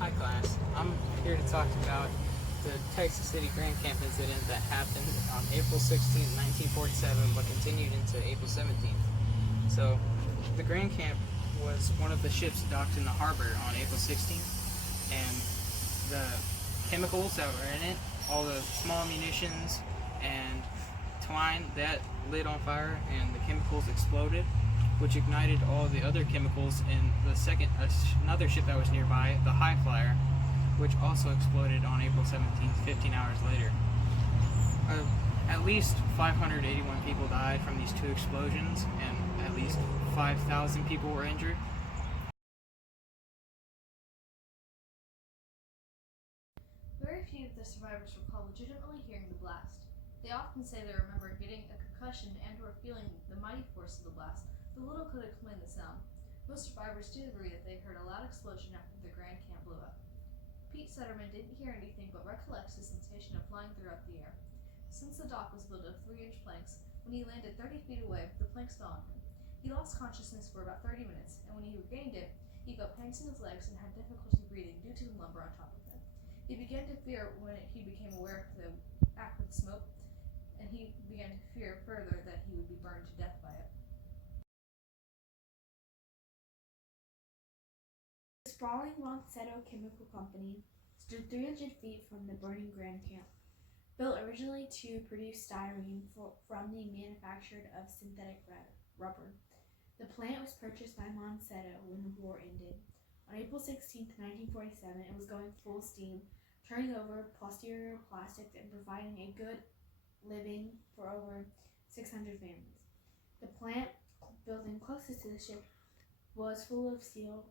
Hi class, I'm here to talk about the Texas City Grand Camp incident that happened on April 16, 1947, but continued into April 17th. So, the Grand Camp was one of the ships docked in the harbor on April 16th, and the chemicals that were in it, all the small munitions and twine, that lit on fire, and the chemicals exploded, which ignited all the other chemicals in another ship that was nearby, the High Flyer, which also exploded on April 17th, 15 hours later. At least 581 people died from these two explosions, and at least 5,000 people were injured. Very few of the survivors recall legitimately hearing the blast. They often say they remember getting a concussion and or feeling the mighty force of the blast, but little could explain the sound. Most survivors do agree that they heard a loud explosion after the Grand Camp blew up. Pete Sutterman didn't hear anything but recollects the sensation of flying throughout the air. Since the dock was built of 3-inch planks, when he landed 30 feet away, the planks fell on him. He lost consciousness for about 30 minutes, and when he regained it, he felt pains in his legs and had difficulty breathing due to the lumber on top of him. He began to fear when he became aware of the acrid smoke, and he began to fear further that he would be burned to death by it. The sprawling Monsanto Chemical Company stood 300 feet from the burning Grand Camp. Built originally to produce styrene from the manufacture of synthetic rubber, the plant was purchased by Monsanto when the war ended. On April 16, 1947, it was going full steam, turning over posterior plastics and providing a good living for over 600 families. The plant, building closest to the ship, was full of steel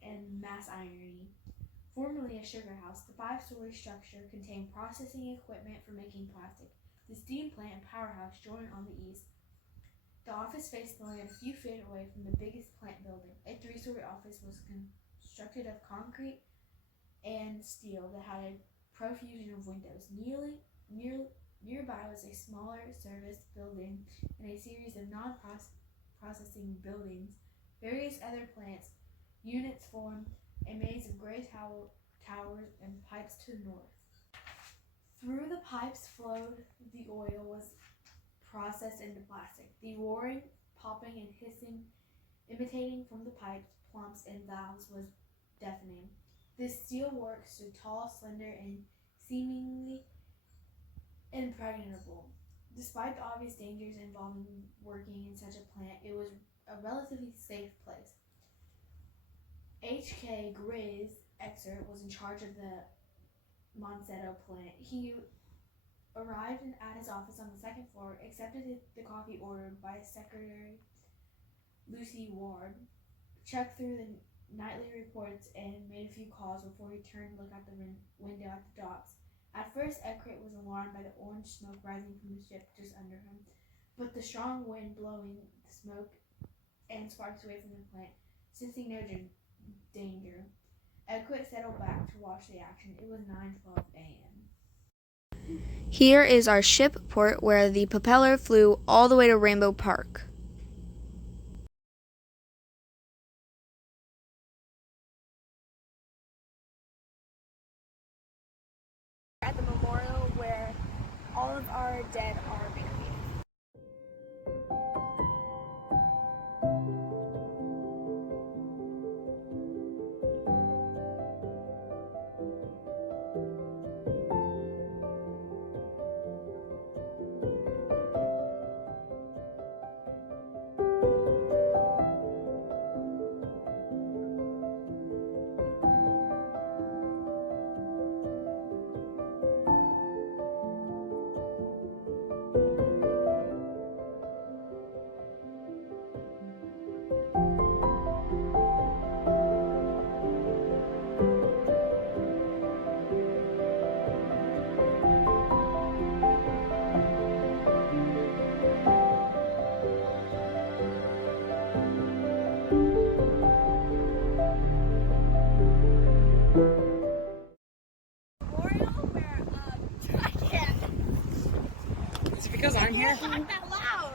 and mass ironing. Formerly a sugar house, the 5-story structure contained processing equipment for making plastic. The steam plant and powerhouse joined on the east. The office faced the land a few feet away from the biggest plant building. A 3-story office was constructed of concrete and steel that had a profusion of windows. Nearby was a smaller service building and a series of non-processing buildings. Various other plants units formed a maze of gray towers and pipes to the north. Through the pipes flowed the oil was processed into plastic. The roaring, popping, and hissing emanating from the pipes, pumps, and valves was deafening. This steel work stood tall, slender, and seemingly impregnable. Despite the obvious dangers involving working in such a plant, it was a relatively safe place. H.K. Grizz Exer was in charge of the Monsanto plant. He arrived at his office on the second floor, accepted the coffee ordered by Secretary Lucy Ward, checked through the nightly reports, and made a few calls before he turned to look out the window at the docks. At first, Eckert was alarmed by the orange smoke rising from the ship just under him, but the strong wind blowing the smoke and sparks away from the plant, sensing no danger, Eckert settled back to watch the action. It was 9:12 a.m. Here is our ship port where the propeller flew all the way to Rainbow Park. At the memorial where all of our dead are buried. Is it because I'm here? Not that loud.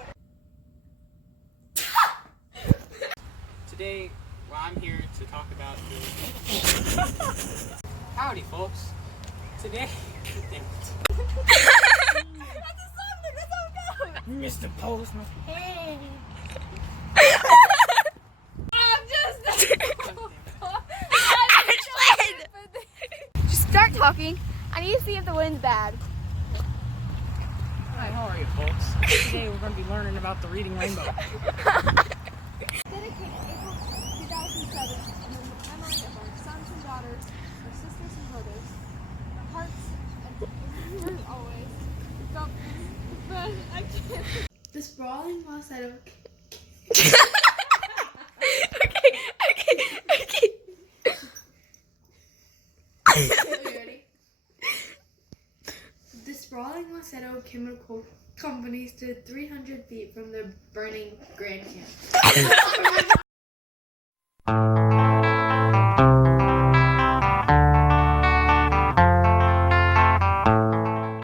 Today, well, I'm here to talk about the Howdy, folks. Today, Mr. Postman. Just start talking. I need to see if the wind's bad. Hi, how are you, folks? Today we're going to be learning about the reading rainbow. Dedicated April 2007 in the memory of our sons and daughters, our sisters and brothers, our hearts and yours always. But I can't. The sprawling Falsetto. Okay. Are you ready? The sprawling Falsetto Chemical Company stood 300 feet from the burning Grand Camp.